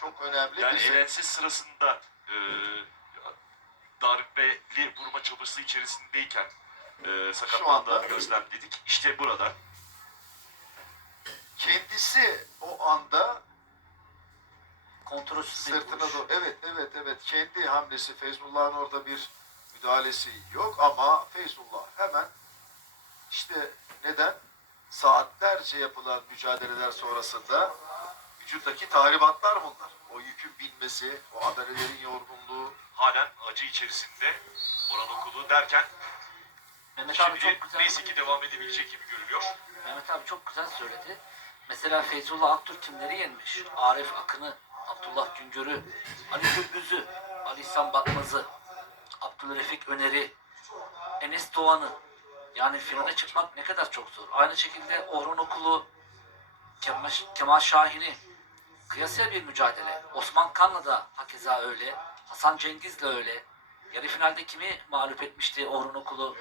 çok önemli. Yani Bizim- elensiz sırasında e, darbeli vurma çabası içerisindeyken e, sakatlandı anda- gözlemledik. İşte burada kendisi o anda Kontrolsüz sırtına doğru. Evet, evet, evet. Kendi hamlesi Feyzullah'ın orada bir müdahalesi yok ama Feyzullah hemen işte neden? Saatlerce yapılan mücadeleler sonrasında vücuttaki tahribatlar bunlar. O yükün binmesi, o adalelerin yorgunluğu. halen acı içerisinde Orhan Okulu derken Mehmet abi çok güzel. neyse ki devam edebilecek gibi görünüyor. Mehmet abi çok güzel söyledi. Mesela Feyzullah Aktürk kimleri yenmiş? Arif Akın'ı, Abdullah Güngör'ü, Ali Gürbüz'ü, Ali İhsan Batmaz'ı, Abdülrefik Öner'i, Enes Doğan'ı. Yani finale çıkmak ne kadar çok zor. Aynı şekilde Orhun Okulu, Kemal, Kemal Şahin'i kıyasıya bir mücadele. Osman Kan'la da hakeza öyle. Hasan Cengiz'le öyle. Yarı finalde kimi mağlup etmişti Orhun Okulu?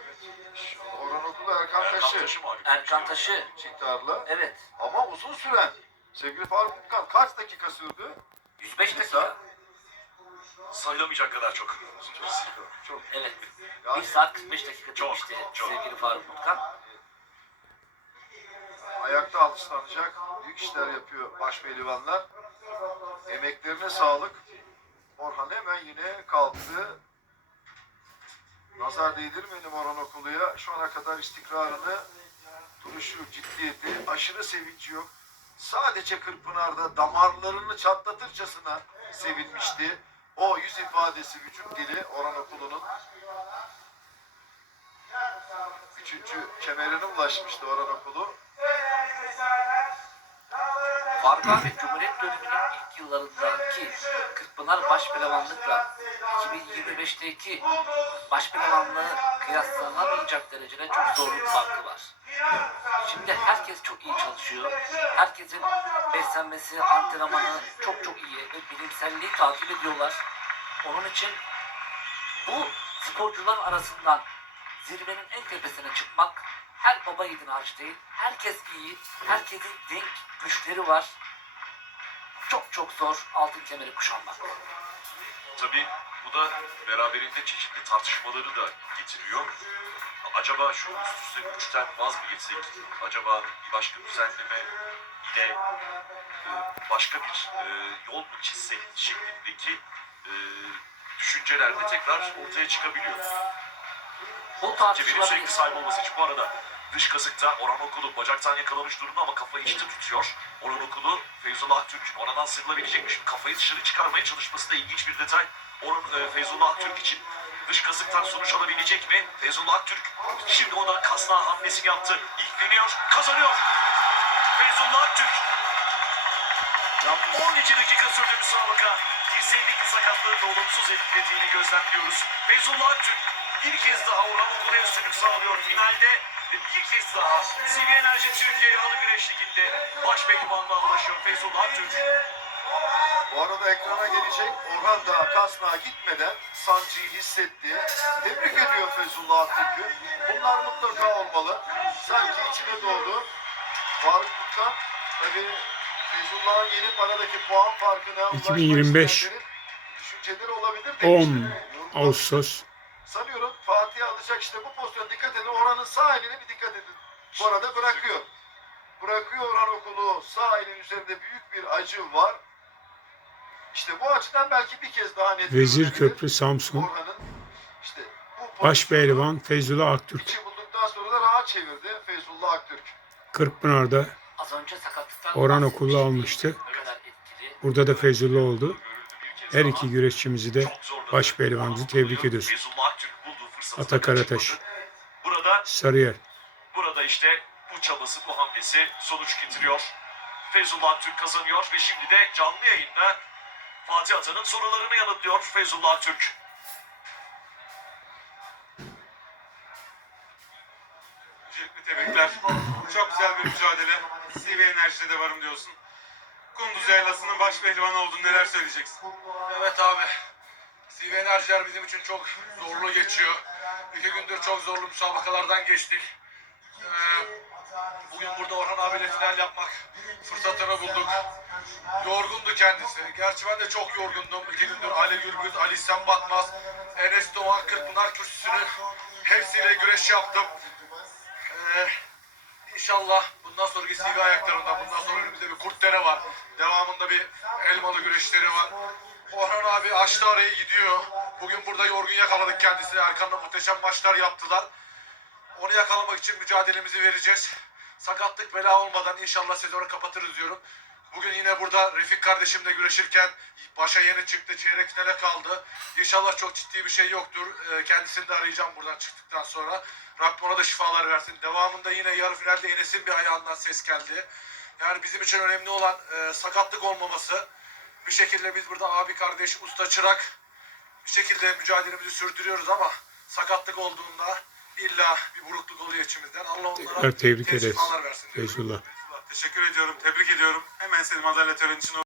Orhan Okulu Erkan Erkan Taşı Taşı mağlup Erkan. Taşı. çiktarla Evet. ama uzun süren sevgili Faruk Ukan kaç dakika sürdü? 105 dakika. Sayılamayacak kadar çok. Çok, çok. Evet. Yani 1 saat 45 dakika Çok, demişti çok. sevgili Faruk Mutkan. ayakta alkışlanacak büyük işler yapıyor baş pehlivanlar. Emeklerine sağlık. Orhan hemen yine kalktı. Nazar değdirmeyelim Orhan Okulu'ya. Şu ana kadar istikrarını, duruşu, ciddiyeti, aşırı sevinci yok. Sadece Kırpınar'da damarlarını çatlatırcasına sevinmişti. O yüz ifadesi, vücut dili Orhan Okulu'nun. Üçüncü kemerine ulaşmıştı Orhan Okulu. Abi Cumhuriyet döneminin ilk yıllarındaki Kırkpınar başpehlivanlıkla 2025'teki başpehlivanlığı kıyaslanamayacak derecede çok zorluk farkı var. Şimdi herkes çok iyi çalışıyor. Herkesin beslenmesi, antrenmanı çok çok iyi ve bilimselliği takip ediyorlar. Onun için bu sporcular arasından zirvenin en tepesine çıkmak her baba yiğidin harcı değil. Herkes iyi, herkesin denk güçleri var. Çok çok zor altın kemeri kuşanmak. Tabii bu da beraberinde çeşitli tartışmaları da getiriyor. Acaba şu üst üste güçten vaz mı geçsek? Acaba bir başka düzenleme ile e, başka bir e, yol mu çizsek şeklindeki e, düşünceler de tekrar ortaya çıkabiliyor. Bu Cebenin tartışılabilir. sürekli sahip olması için bu arada dış kazıkta Orhan Okulu bacaktan yakalamış durumda ama kafayı içte tutuyor. Orhan Okulu Feyzullah Aktürk oradan sıyrılabilecek mi? Şimdi kafayı dışarı çıkarmaya çalışması da ilginç bir detay. Orhan e, Feyzullah Aktürk için dış kazıktan sonuç alabilecek mi? Feyzullah Aktürk şimdi o da kasnağı hamlesini yaptı. İlk deniyor, kazanıyor. Feyzullah Aktürk 12 dakika sürdü müsabaka. Dirseğindeki sakatlığın olumsuz etkilediğini gözlemliyoruz. Feyzullah Aktürk bir kez daha Orhan Okulu'ya üstünlük sağlıyor finalde. Ve bir kez daha CV Enerji Türkiye Halı Güreş Ligi'nde baş pehlivanlığa ulaşıyor Feyzullah Aktürk. Bu arada ekrana gelecek Orhan da kasnağa gitmeden sancıyı hissetti. Tebrik ediyor Feyzullah Aktürk'ü. Bunlar mutlaka olmalı. Sanki içine doğdu. Faruk Kutkan tabii Feyzullah'ın yenip aradaki puan farkına ulaşmak 2025 isteyenlerin düşünceleri olabilir. 10 demişti. Ağustos Sanıyorum Fatih alacak işte bu pozisyon dikkat edin. Orhan'ın sağ eline bir dikkat edin. Bu arada bırakıyor. Bırakıyor Orhan Okulu. Sağ elin üzerinde büyük bir acı var. İşte bu açıdan belki bir kez daha net Vezir. Köprü Samsun Orhan'ın işte bu Başpehlivan Feyzullah Aktürk içi bulduktan sonra da rahat çevirdi Feyzullah Aktürk. Kırkpınar'da Az önce sakatlıktan Orhan. Okulu almıştı. Ne kadar etkili. Burada da Feyzullah oldu. Her iki güreşçimizi de Çok zorladı. başpehlivanımızı tebrik ediyoruz. Feyzullah Aktürk bulduğu fırsatı Ata da Karataş. kaçırmadı. Burada Sarıyer Burada işte bu çabası, bu hamlesi sonuç getiriyor. Feyzullah Türk kazanıyor ve şimdi de canlı yayında Fatih Atan'ın sorularını yanıtlıyor Feyzullah Türk. Öncelikle tebrikler. Çok güzel bir mücadele. CV Enerji'de de varım diyorsun. Kunduz Yaylası'nın baş pehlivanı oldun. Neler söyleyeceksin? Evet abi. CV Enerjiler bizim için çok zorlu geçiyor. İki gündür çok zorlu müsabakalardan geçtik. Ee, Bugün burada Orhan abiyle final yapmak fırsatını bulduk. Yorgundu kendisi. Gerçi ben de çok yorgundum. İki gündür Ali Gürbüz, Ali İhsan Batmaz, Enes Doğan, Kırkpınar kürsüsünü hepsiyle güreş yaptım. Ee, İnşallah bundan sonraki CV ayaklarında, bundan sonra önümüzde bir kurtdere var. Devamında bir elmalı güreşleri var. Orhan abi açtı arayı gidiyor. Bugün burada yorgun yakaladık kendisini. Erkan'la muhteşem maçlar yaptılar. Onu yakalamak için mücadelemizi vereceğiz. Sakatlık bela olmadan inşallah sezonu kapatırız diyorum. Bugün yine burada Refik kardeşimle güreşirken başa yeni çıktı. Çeyrek finale kaldı. İnşallah çok ciddi bir şey yoktur. Ee, Kendisini de arayacağım buradan çıktıktan sonra. Rabbim ona da şifalar versin. Devamında yine yarı finalde Enes'in bir ayağından ses geldi. Yani bizim için önemli olan e, sakatlık olmaması. Bir şekilde biz burada abi kardeş usta çırak bir şekilde mücadelemizi sürdürüyoruz ama sakatlık olduğunda illa bir burukluk oluyor içimizden. Allah onlara Tekrar tebrik ederiz. versin diyorum. Teşekkür ediyorum, tebrik ediyorum. Hemen seni madalya töreni için